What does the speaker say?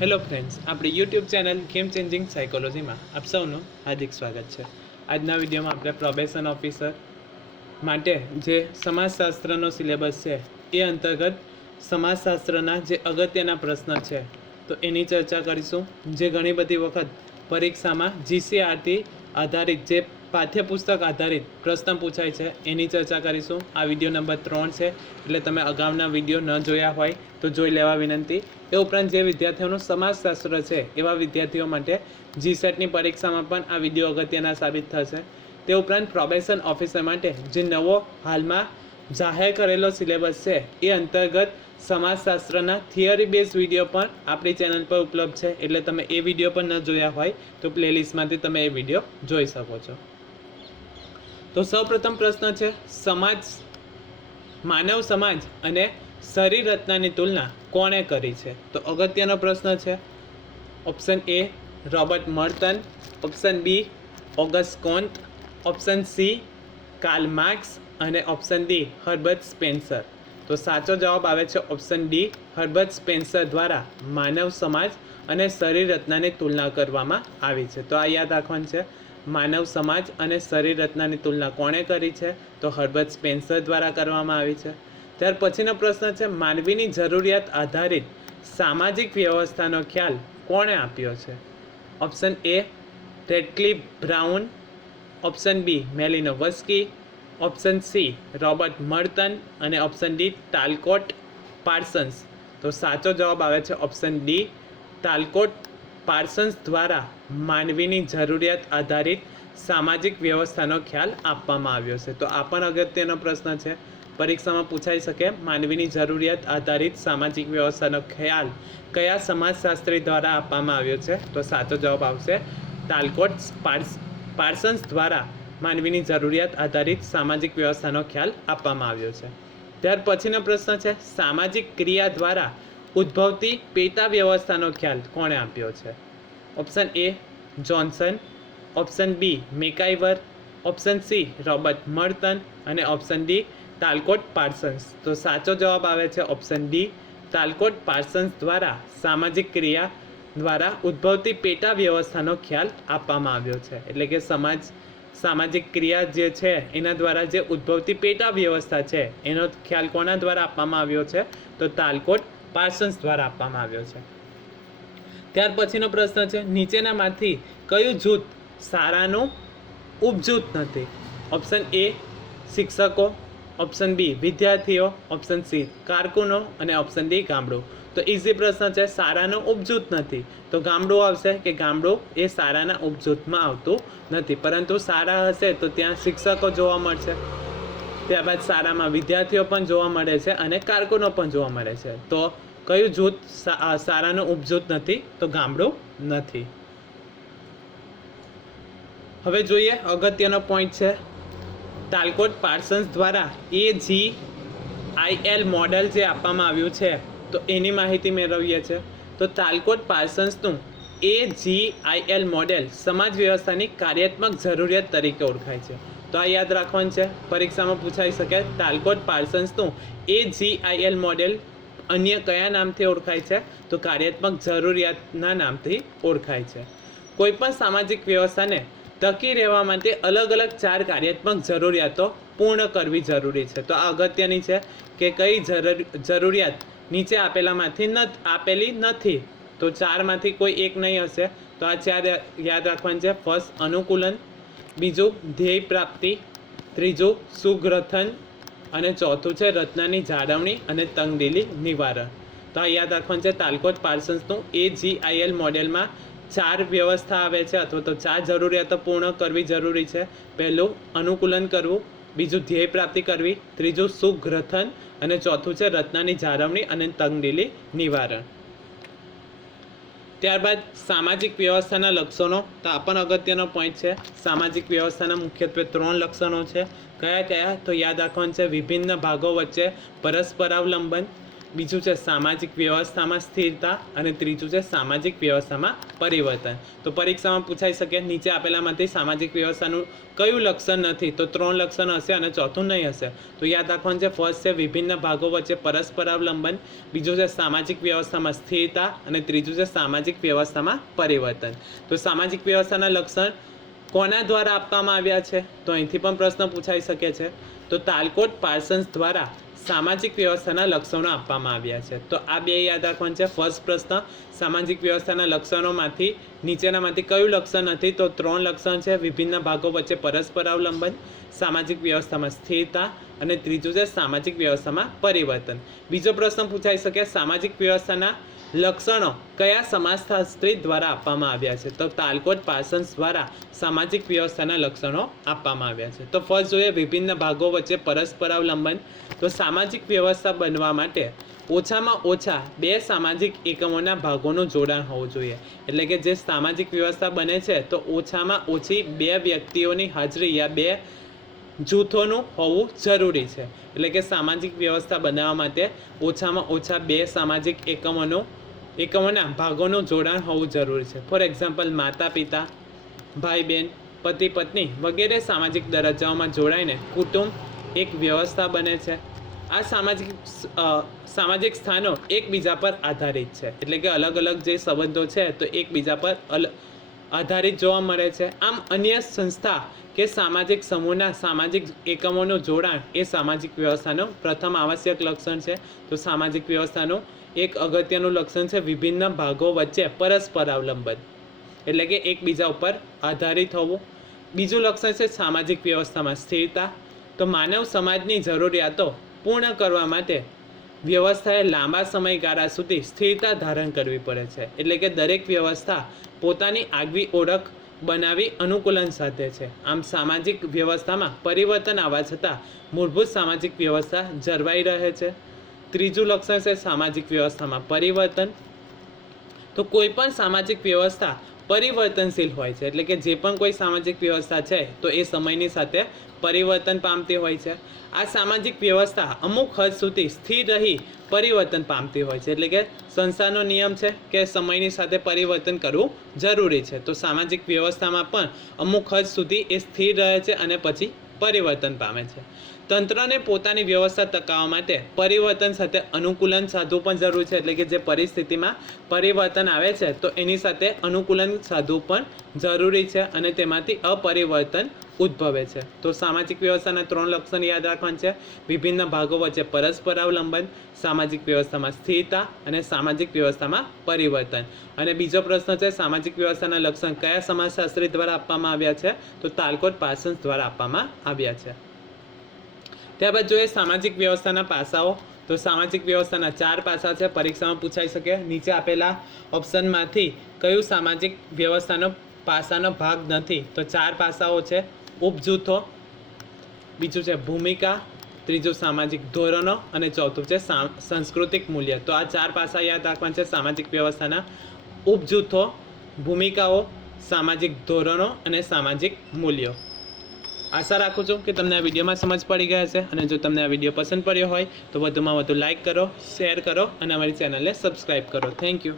Hello friends, આપણી YouTube channel game changing સાયકોલોજીમાં આપ સૌનું હાર્દિક સ્વાગત છે. આજના વિડીયોમાં આપણે પ્રોબેશન ઓફિસર માટે જે સમાજશાસ્ત્રનો સિલેબસ છે એ અંતર્ગત સમાજશાસ્ત્રના જે અગત્યના પ્રશ્ન છે તો એની ચર્ચા કરીશું. જે ઘણી બધી વખત પરીક્ષામાં જીસીઆરટી આધારિત જે પાઠ્યપુસ્તક આધારિત પ્રશ્ન પૂછાય છે એની ચર્ચા કરીશું. આ વિડીયો નંબર 3 છે, એટલે તમે અગાઉના વિડીયો ન જોયા હોય તો જોઈ લેવા વિનંતી. એ ઉપરાંત જે વિદ્યાર્થીઓનું સમાજશાસ્ત્ર છે એવા વિદ્યાર્થીઓ માટે જીસેટની પરીક્ષામાં પણ આ વિડીયો અગત્યના સાબિત થશે. તે ઉપરાંત પ્રોબેશન ઓફિસર માટે જે નવો હાલમાં જાહેર કરેલો સિલેબસ છે એ અંતર્ગત સમાજશાસ્ત્રના થિયરી બેઝ વિડીયો પણ આપણી ચેનલ પર ઉપલબ્ધ છે, એટલે તમે એ વિડીયો પણ ન જોયા હોય તો પ્લેલિસ્ટમાંથી તમે એ વિડીયો જોઈ શકો છો. તો સૌપ્રથમ પ્રશ્ન છે, માનવ સમાજ અને શરીર રચનાની તુલના કોણે કરી છે? તો અગત્યનો પ્રશ્ન છે. Option A Robert Merton, option B Auguste Comte, option C Karl Marx અને ઓપ્શન ડી હર્બર્ટ સ્પેન્સર. તો સાચો જવાબ આવે છે ઓપ્શન ડી હર્બર્ટ સ્પેન્સર દ્વારા માનવ સમાજ અને શરીર રચનાની તુલના કરવામાં આવી છે. તો આ યાદ રાખવાનું છે. માનવ સમાજ અને શરીર રચનાની તુલના કોણે કરી છે? તો હર્બર્ટ સ્પેન્સર દ્વારા કરવામાં આવી છે. ત્યાર પછીનો પ્રશ્ન છે, માનવીની જરૂરિયાત આધારિત સામાજિક વ્યવસ્થાનો ખ્યાલ કોણે આપ્યો છે? Option A Radcliffe Brown, option B Malinowski, option C Robert Merton અને ઓપ્શન ડી ટાલકોટ પાર્સન્સ. તો સાચો જવાબ આવે છે ઓપ્શન ડી ટાલકોટ પાર્સન્સ દ્વારા માનવીની જરૂરિયાત આધારિત સામાજિક વ્યવસ્થાનો ખ્યાલ આપવામાં આવ્યો છે. તો આ પણ અગત્યનો પ્રશ્ન છે, પરીક્ષામાં પૂછાઈ શકે. માનવીની જરૂરિયાત આધારિત સામાજિક વ્યવસ્થાનો ખ્યાલ કયા સમાજશાસ્ત્રી દ્વારા આપવામાં આવ્યો છે? તો સાચો જવાબ આવશે ટાલકોટ પાર્સન્સ દ્વારા માનવીની જરૂરિયાત આધારિત સામાજિક વ્યવસ્થાનો ખ્યાલ આપવામાં આવ્યો છે. ત્યાર પછીનો પ્રશ્ન છે, સામાજિક ક્રિયા દ્વારા ઉદ્ભવતી પેટા વ્યવસ્થાનો ખ્યાલ કોણે આપ્યો છે? Option A Johnson, option B MacIver, option C Robert Merton અને ઓપ્શન ડી ટાલકોટ પાર્સન્સ. તો સાચો જવાબ આવે છે ઓપ્શન ડી ટાલકોટ પાર્સન્સ દ્વારા સામાજિક ક્રિયા દ્વારા ઉદ્ભવતી પેટા વ્યવસ્થાનો ખ્યાલ આપવામાં આવ્યો છે. એટલે કે સામાજિક ક્રિયા જે છે એના દ્વારા જે ઉદ્ભવતી પેટા વ્યવસ્થા છે એનો ખ્યાલ કોના દ્વારા આપવામાં આવ્યો છે? તો ટાલકોટ પાર્સન્સ દ્વારા આપવામાં આવ્યો છે. ત્યાર પછીનો પ્રશ્ન છે, નીચેનામાંથી કયું જૂથ શાળાનું ઉપજૂથ નથી? ઓપ્શન એ શિક્ષકો, ઓપ્શન બી વિદ્યાર્થીઓ, ઓપ્શન સી કારકુનો અને ઓપ્શન ડી ગામડું. તો ઇઝી પ્રશ્ન છે, શાળાનું ઉપજૂથ નથી તો ગામડું આવશે કે ગામડું એ શાળાના ઉપજૂથમાં આવતું નથી, પરંતુ શાળા હશે તો ત્યાં શિક્ષકો જોવા મળશે, ત્યારબાદ શાળામાં વિદ્યાર્થીઓ પણ જોવા મળે છે અને કારકુનો પણ જોવા મળે છે. તો કયું જૂથ શાળાનું ઉપજૂથ નથી? તો ગામડું નથી. હવે જોઈએ અગત્યનો પોઈન્ટ છે, ટાલકોટ પાર્સન્સ દ્વારા AGIL મોડેલ જે આપવામાં આવ્યું છે તો એની માહિતી મેળવીએ છીએ. તો ટાલકોટ પાર્સન્સનું AGIL મોડેલ સમાજ વ્યવસ્થાની કાર્યાત્મક જરૂરિયાત તરીકે ઓળખાય છે. તો આ યાદ રાખવાનું છે, પરીક્ષામાં પૂછાઈ શકે. ટાલકોટ પાર્સન્સનું AGIL મોડેલ અન્ય કયા નામથી ઓળખાય છે? તો કાર્યાત્મક જરૂરિયાતના નામથી ઓળખાય છે. કોઈપણ સામાજિક વ્યવસ્થાને ટકી રહેવા માટે અલગ અલગ 4 કાર્યાત્મક જરૂરિયાતો પૂર્ણ કરવી જરૂરી છે. તો આ અગત્યની છે કે કઈ જરૂરિયાત નીચે આપેલામાંથી આપેલી નથી? તો 4માંથી કોઈ એક નહીં હશે. તો આ 4 યાદ રાખવાનું છે. ફર્સ્ટ અનુકૂલન, બીજું ધ્યેય પ્રાપ્તિ, ત્રીજું સુગ્રથન અને ચોથું છે રચનાની જાળવણી અને તંગદિલી નિવારણ. તો આ યાદ રાખવાનું છે. ટાલકોટ પાર્સન્સનું AGIL મોડેલમાં 4 વ્યવસ્થા આવે છે અથવા તો 4 જરૂરિયાતો પૂર્ણ કરવી જરૂરી છે. પહેલું અનુકૂલન કરવું, બીજું ધ્યેય પ્રાપ્તિ કરવી, ત્રીજું સુગ્રથન અને ચોથું છે રચનાની જાળવણી અને તંગદિલી નિવારણ. ત્યારબાદ સામાજિક વ્યવસ્થાના લક્ષણો. તો આ પણ અગત્યનો પોઈન્ટ છે. સામાજિક વ્યવસ્થાના મુખ્યત્વે 3 લક્ષણો છે. કયા કયા? તો યાદ રાખવાનું છે, વિભિન્ન ભાગો વચ્ચે પરસ્પરાવલંબન, બીજું છે સામાજિક વ્યવસ્થામાં સ્થિરતા અને ત્રીજું છે સામાજિક વ્યવસ્થામાં પરિવર્તન. તો પરીક્ષામાં પૂછાઈ શકે નીચે આપેલામાંથી સામાજિક વ્યવસ્થાનું કયું લક્ષણ નથી? તો 3 લક્ષણ હશે અને ચોથું નહીં હશે. તો યાદ રાખવાનું છે, ફર્સ્ટ છે વિભિન્ન ભાગો વચ્ચે પરસ્પર અવલંબન, બીજું છે સામાજિક વ્યવસ્થામાં સ્થિરતા અને ત્રીજું છે સામાજિક વ્યવસ્થામાં પરિવર્તન. તો સામાજિક વ્યવસ્થાના લક્ષણ કોના દ્વારા આપવામાં આવ્યા છે? તો અહીંથી પણ પ્રશ્ન પૂછાઈ શકે છે. તો તાલકોટ પાર્સન્સ દ્વારા સામાજિક વ્યવસ્થાના લક્ષણો આપવામાં આવ્યા છે. તો આ બે યાદ રાખવાનું છે. ફર્સ્ટ પ્રશ્ન, સામાજિક વ્યવસ્થાના લક્ષણોમાંથી નીચેનામાંથી કયું લક્ષણ નથી? તો 3 લક્ષણ છે, વિભિન્ન ભાગો વચ્ચે પરસ્પર અવલંબન, સામાજિક વ્યવસ્થામાં સ્થિરતા અને ત્રીજું છે સામાજિક વ્યવસ્થામાં પરિવર્તન. બીજો પ્રશ્ન પૂછાઈ શકે, સામાજિક વ્યવસ્થાના લક્ષણો કયા સમાજશાસ્ત્રી દ્વારા આપવામાં આવ્યા છે? તો તાલકોટ પાર્સન્સ દ્વારા સામાજિક વ્યવસ્થાના લક્ષણો આપવામાં આવ્યા છે. તો ફર્સ્ટ જોઈએ વિભિન્ન ભાગો વચ્ચે પરસ્પર અવલંબન. તો સામાજિક વ્યવસ્થા બનવા માટે ઓછામાં ઓછા 2 સામાજિક એકમોના ભાગોનું જોડાણ હોવું જોઈએ. એટલે કે જે સામાજિક વ્યવસ્થા બને છે તો ઓછામાં ઓછી 2 વ્યક્તિઓની હાજરી યા 2 જૂથોનું હોવું જરૂરી છે. એટલે કે સામાજિક વ્યવસ્થા બનાવવા માટે ઓછામાં ઓછા 2 સામાજિક એકમોના ભાગોનું જોડાણ હોવું જરૂરી છે. ફોર એક્ઝામ્પલ, માતા પિતા, ભાઈ બહેન, પતિ પત્ની વગેરે સામાજિક દરજ્જાઓમાં જોડાઈને કુટુંબ એક વ્યવસ્થા બને છે. આ સામાજિક સ્થાનો એકબીજા પર આધારિત છે. એટલે કે અલગ અલગ જે સંબંધો છે તો એકબીજા પર આધારિત જોવા મળે છે. આમ અન્ય સંસ્થા કે સામાજિક સમૂહના સામાજિક એકમોનું જોડાણ એ સામાજિક વ્યવસ્થાનું પ્રથમ આવશ્યક લક્ષણ છે. તો સામાજિક વ્યવસ્થાનું એક અગત્યનું લક્ષણ છે વિભિન્ન ભાગો વચ્ચે પરસ્પર અવલંબન, એટલે કે એકબીજા ઉપર આધારિત હોવું. બીજું લક્ષણ છે સામાજિક વ્યવસ્થામાં સ્થિરતા. તો માનવ સમાજની જરૂરિયાતો પૂર્ણ કરવા માટે વ્યવસ્થાએ લાંબા સમયગાળા સુધી સ્થિરતા ધારણ કરવી પડે છે. એટલે કે દરેક વ્યવસ્થા પોતાની આગવી ઓળખ બનાવી અનુકૂલન સાધે છે. આમ સામાજિક વ્યવસ્થામાં પરિવર્તન આવવા છતાં મૂળભૂત સામાજિક વ્યવસ્થા જળવાઈ રહે છે. ત્રીજું લક્ષણ છે સામાજિક વ્યવસ્થામાં પરિવર્તન. તો કોઈ પણ સામાજિક વ્યવસ્થા પરિવર્તનશીલ હોય છે. એટલે કે જે પણ કોઈ સામાજિક વ્યવસ્થા છે તો એ સમયની સાથે પરિવર્તન પામતી હોય છે. આ સામાજિક વ્યવસ્થા અમુક હદ સુધી સ્થિર રહી પરિવર્તન પામતી હોય છે. એટલે કે સંસારનો નિયમ છે કે સમયની સાથે પરિવર્તન કરવું જરૂરી છે. તો સામાજિક વ્યવસ્થામાં પણ અમુક હદ સુધી એ સ્થિર રહે છે અને પછી પરિવર્તન પામે છે. તંત્રને પોતાની વ્યવસ્થા ટકાવવા માટે પરિવર્તન સાથે અનુકૂલન સાધવું પણ જરૂરી છે. એટલે કે જે પરિસ્થિતિમાં પરિવર્તન આવે છે તો એની સાથે અનુકૂલન સાધવું પણ જરૂરી છે અને તેમાંથી અપરિવર્તન ઉદ્ભવે છે. તો સામાજિક વ્યવસ્થાના 3 લક્ષણ યાદ રાખવાના છે, વિભિન્ન ભાગો વચ્ચે પરસ્પર અવલંબન, સામાજિક વ્યવસ્થામાં સ્થિરતા અને સામાજિક વ્યવસ્થામાં પરિવર્તન. અને બીજો પ્રશ્ન છે સામાજિક વ્યવસ્થાના લક્ષણ કયા સમાજશાસ્ત્રી દ્વારા આપવામાં આવ્યા છે? તો તાલકોટ પાર્સન્સ દ્વારા આપવામાં આવ્યા છે. ત્યારબાદ જોઈએ સામાજિક વ્યવસ્થાના પાસાઓ. તો સામાજિક વ્યવસ્થાના 4 પાસા છે, પરીક્ષામાં પૂછાઈ શકે. નીચે આપેલા ઓપ્શનમાંથી કયું સામાજિક વ્યવસ્થાનો પાસાનો ભાગ નથી? તો 4 પાસાઓ છે, ઉપજૂથો, બીજું છે ભૂમિકા, ત્રીજું સામાજિક ધોરણો અને ચોથું છે સાંસ્કૃતિક મૂલ્ય. તો આ 4 પાસા યાદ રાખવાના છે સામાજિક વ્યવસ્થાના: ઉપજૂથો, ભૂમિકાઓ, સામાજિક ધોરણો અને સામાજિક મૂલ્યો. આશા રાખું છું કે તમને આ વિડીયોમાં સમજ પડી ગયા છે અને જો તમને આ વિડીયો પસંદ પડ્યો હોય તો વધુમાં વધુ લાઇક કરો, શેર કરો અને અમારી ચેનલને સબસ્ક્રાઈબ કરો. Thank you.